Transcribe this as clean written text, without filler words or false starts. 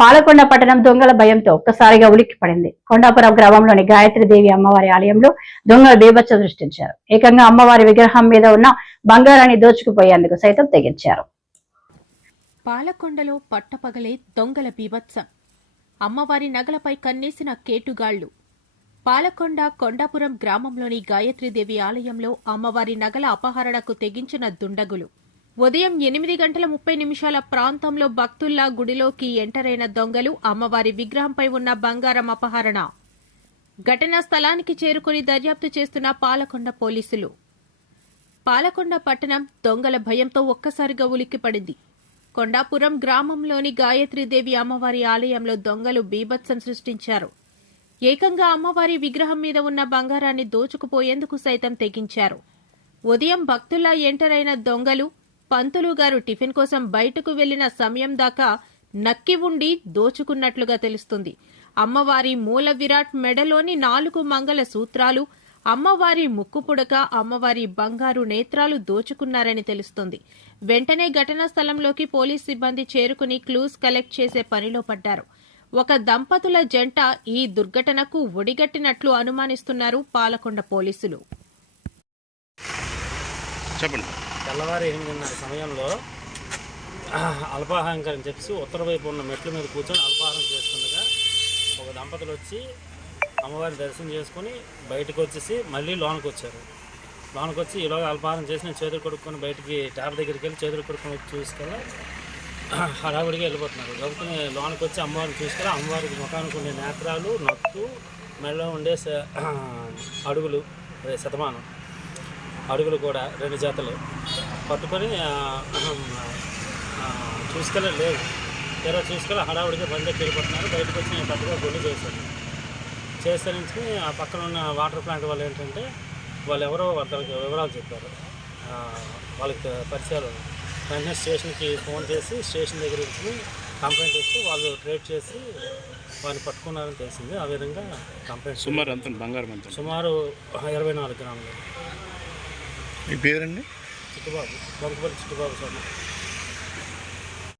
పాలకొండ పట్టణం దొంగల భయంతో ఒక్కసారిగా ఉలిక్కిపడింది. కొండాపురం గ్రామంలోని గాయత్రీదేవి అమ్మవారి ఆలయంలో దొంగలు బీభత్సం సృష్టించారు. ఏకంగా అమ్మవారి విగ్రహం మీద ఉన్న బంగారాన్ని దోచుకుపోయేందుకు సైతం తెగించారు. పాలకొండలో పట్టపగలే దొంగల బీభత్సం. అమ్మవారి నగలపై కన్నేసిన కేటుగాళ్లు. పాలకొండ కొండాపురం గ్రామంలోని గాయత్రీదేవి ఆలయంలో అమ్మవారి నగల అపహరణకు తెగించిన దుండగులు. ఉదయం 8:30 ప్రాంతంలో భక్తుల్లా గుడిలోకి ఎంటరైన దొంగలు అమ్మవారి విగ్రహంపై ఉన్న బంగారం అపహరణ. ఘటనా స్థలానికి చేరుకుని దర్యాప్తు చేస్తున్న పాలకొండ పోలీసులు. పాలకొండ పట్టణం దొంగల భయంతో ఒక్కసారిగా ఉలిక్కిపడింది. కొండాపురం గ్రామంలోని గాయత్రీదేవి అమ్మవారి ఆలయంలో దొంగలు బీభత్సం సృష్టించారు. ఏకంగా అమ్మవారి విగ్రహం మీద ఉన్న బంగారాన్ని దోచుకుపోయేందుకు సైతం తెగించారు. ఉదయం భక్తుల్లా ఎంటరైన దొంగలు పంతులు గారు టిఫిన్ కోసం బయటకు వెళ్లిన సమయం దాకా నక్కి ఉండి దోచుకున్నట్లుగా తెలుస్తుంది. అమ్మవారి మూల విరాట్ మెడలోని 4 మంగళ సూత్రాలు, అమ్మవారి ముక్కు పుడక, అమ్మవారి బంగారు నేత్రాలు దోచుకున్నారని తెలుస్తుంది. వెంటనే ఘటనా స్థలంలోకి పోలీస్ సిబ్బంది చేరుకుని క్లూస్ కలెక్ట్ చేసే పనిలో పడ్డారు. ఒక దంపతుల జంట ఈ దుర్ఘటనకు ఒడిగట్టినట్లు అనుమానిస్తున్నారు పాలకొండ పోలీసులు. తెల్లవారి 8:30 సమయంలో అల్పాహారం అని చెప్పి ఉత్తర వైపు ఉన్న మెట్ల మీద కూర్చొని అల్పాహారం చేస్తుండగా ఒక దంపతులు వచ్చి అమ్మవారిని దర్శనం చేసుకుని బయటకు వచ్చేసి మళ్ళీ లోనికి వచ్చారు. లోనికి వచ్చి ఈలోగా అల్పాహారం చేసి నేను చేతులు కొడుక్కొని బయటికి ట్యాప్ దగ్గరికి వెళ్ళి చేతులు కొడుక్కొని చూసుకెళ్ళి హడావుడిగా వెళ్ళిపోతున్నారు. కాబట్టి లోనికి వచ్చి అమ్మవారిని చూసుకెళ్ళి అమ్మవారికి ముఖానికి ఉండే నేత్రాలు, నత్తు, మెడలో ఉండే అడుగులు, అదే శతమానం అడుగులు కూడా 2 జతలు పట్టుకొని చూసుకెళ్ళలేదు. తీరా చూసుకెళ్ళి హడావుడిగా బందెక్కి వెళ్ళిపోతున్నారు. బయటకు వచ్చి నేను పెద్దగా గొల్లు చేసరికి ఆ పక్కన ఉన్న వాటర్ ప్లాంట్ వాళ్ళు ఏంటంటే వాళ్ళు ఎవరో వాళ్ళకి వివరాలు చెప్పారు. వాళ్ళకి పరిచయాలు. వెంటనే స్టేషన్కి ఫోన్ చేసి స్టేషన్ దగ్గర నుంచి కంప్లైంట్ ఇస్తూ వాళ్ళు ట్రేడ్ చేసి వారిని పట్టుకున్నారని తెలిసింది. ఆ విధంగా కంప్లైంట్ సుమారు 24 గ్రాములు. మీ పేరండి? చిట్టుబాబు, బంకుపల్లి చిట్టుబాబు సార్.